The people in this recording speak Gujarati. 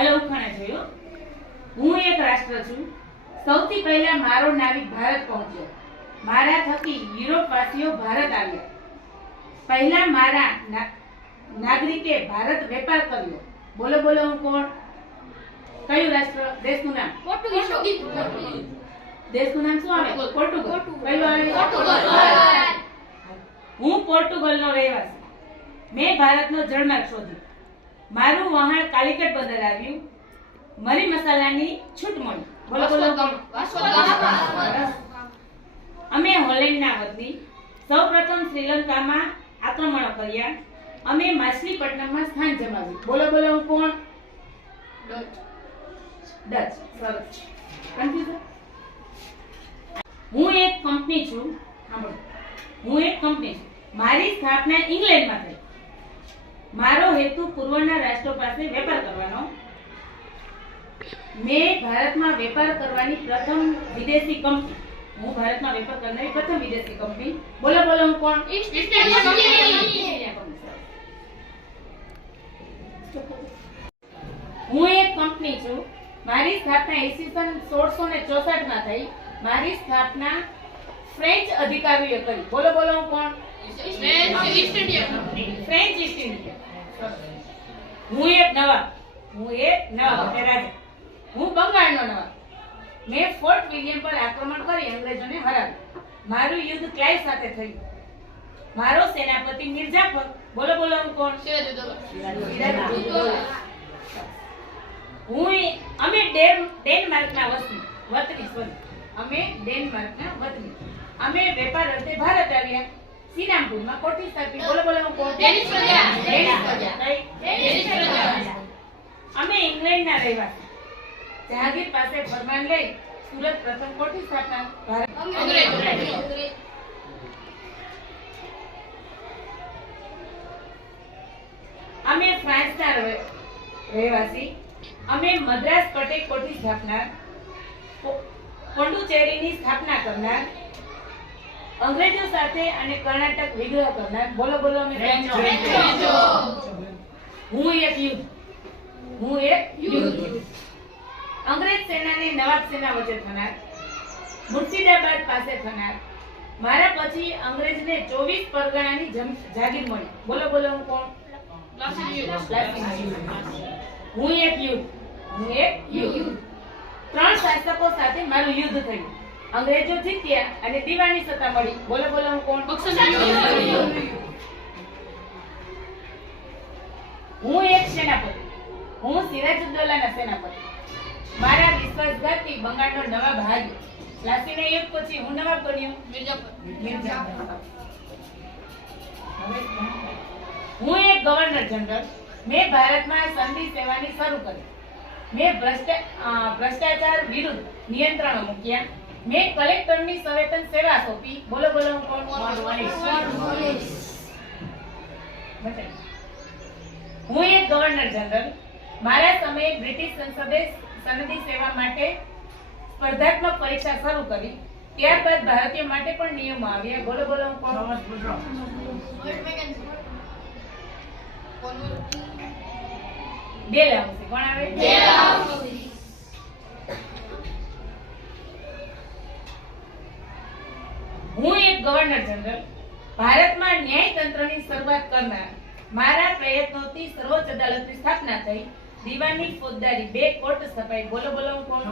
હાલો ઉખાણા જોયો। હું એક રાષ્ટ્ર છું, સૌથી પહેલા મારો નાવિક ભારત પહોંચ્યો, મારા થકી યુરોપ વાસીઓ ભારત આવ્યા, પહેલા મારા નાગરિકે ભારત વેપાર કર્યો। બોલો બોલો હું કોણ? કયું રાષ્ટ્ર? દેશનું નામ? દેશનું નામ શું આવે? પોર્ટુગલ। કયું આવે? હું પોર્ટુગલનો રહેવાસી, મેં ભારતનો જળમાર્ગ શોધ્યો, મારું વહાણ કાલિકટ બંદર આવ્યું, મરી મસાલાની છૂટ મળી। બોલો બોલો કોણ? અમે હોલેન્ડના વતની, સૌપ્રથમ શ્રીલંકામાં આક્રમણો કર્યા, અમે માછલીપટ્ટનમમાં સ્થાન જમાવ્યું। બોલો બોલો હું કોણ? ડચ। સરસ। કન્ફ્યુઝન? હું એક કંપની છું, સાંભળો, હું એક કંપની છું, મારી સ્થાપના ઇંગ્લેન્ડમાં થઈ, મારો હેતુ પૂર્વના રાષ્ટ્રો પાસે વેપાર કરવાનો, મેં ભારતમાં વેપાર કરવાની પ્રથમ વિદેશી કંપની, હું ભારતમાં વેપાર કરનારી પ્રથમ વિદેશી કંપની। બોલો બોલો હું કોણ? East India company. હું એક કંપની છું, મારી સ્થાપના ઈસવીસન 1664 માં થઈ, મારી સ્થાપના ફ્રેન્ચ અધિકારીઓએ કરી। બોલો બોલો હું કોણ? French East India. હું એક નવાબ એટલે રાજા, હું બંગાળનો નવાબ, મેં ફોર્ટ વિલિયમ પર આક્રમણ કરી અંગ્રેજોને હરાવ્યા, મારું યુદ્ધ ક્લાઈવ સાથે થયું, મારો સેનાપતિ મિર્જાફર। બોલો બોલો હું કોણ? અમે ડેનમાર્કના વતની, અમે વેપાર અર્થે ભારત આવ્યા, શ્રીરામપુરમાં કોઠી સ્થાપી। બોલો બોલો હું કોણ? અમે ઇંગ્લેન્ડના રહેવાસી, જહાંગીર પાસે ફરમાન લઈ સુરત પ્રથમ કોઠી સ્થાપના ભારત। અમે ફ્રાન્સના રહેવાસી, અમે મદ્રાસ કટે કોઠી સ્થાપનાર, પોંડુચેરીની સ્થાપના કરનાર, અંગ્રેજો સાથે અને કર્ણાટક વિગ્રહ કરનાર। બોલો બોલો અમે ફ્રેન્ચો। હું એક યુદ્ધ, અંગ્રેજ સેનાની નવાબ સેના વચ્ચે થનાર, મુર્શિદાબાદ પાસે થનાર, મારા પછી અંગ્રેજને 24 પરગણાની જાગીર મળી। બોલો બોલો હું કોણ? હું એક યુદ્ધ, 3 શાસકો સાથે મારું યુદ્ધ થયું, અંગ્રેજો જીત્યા અને દીવાની સત્તા મળી। બોલો બોલો હું કોણ? હું એક સેનાપતિ, હું સિરાજુદ્દૌલાના સેનાપતિ, મારા વિશ્વાસઘાતી બંગાળનો નવાબ હાર્યો, પ્લાસીના યુદ્ધ પછી હું નવાબ બન્યો, મિર્જાફર। હું એક ગવર્નર જનરલ, મેં ભારતમાં સંધિ સેવાની શરૂ કરી, મેં ભ્રષ્ટાચાર વિરુદ્ધ નિયંત્રણો મૂક્યા, મેં કલેક્ટરની સવેતન સેવા સોંપી। બોલો બોલો હું કોણ? હું એક ગવર્નર જનરલ, મારા સમયે બ્રિટિશ સંસદે સનદી સેવા માટે સ્પર્ધાત્મક પરીક્ષા શરૂ કરી, ત્યારબાદ ભારતીય માટે પણ નિયમો આવ્યા। બોલો બોલો હું કોણ? ડેલહાઉસી। કોણ આવે? હું એક ગવર્નર જનરલ, ભારતમાં ન્યાયતંત્રની શરૂઆત કરનાર, મારા પ્રયત્નોથી સર્વોચ્ચ અદાલતની સ્થાપના થઈ, દીવાની ફોજદારી 2 કોર્ટ સ્થપાઈ। બોલો બોલો હું કોણ?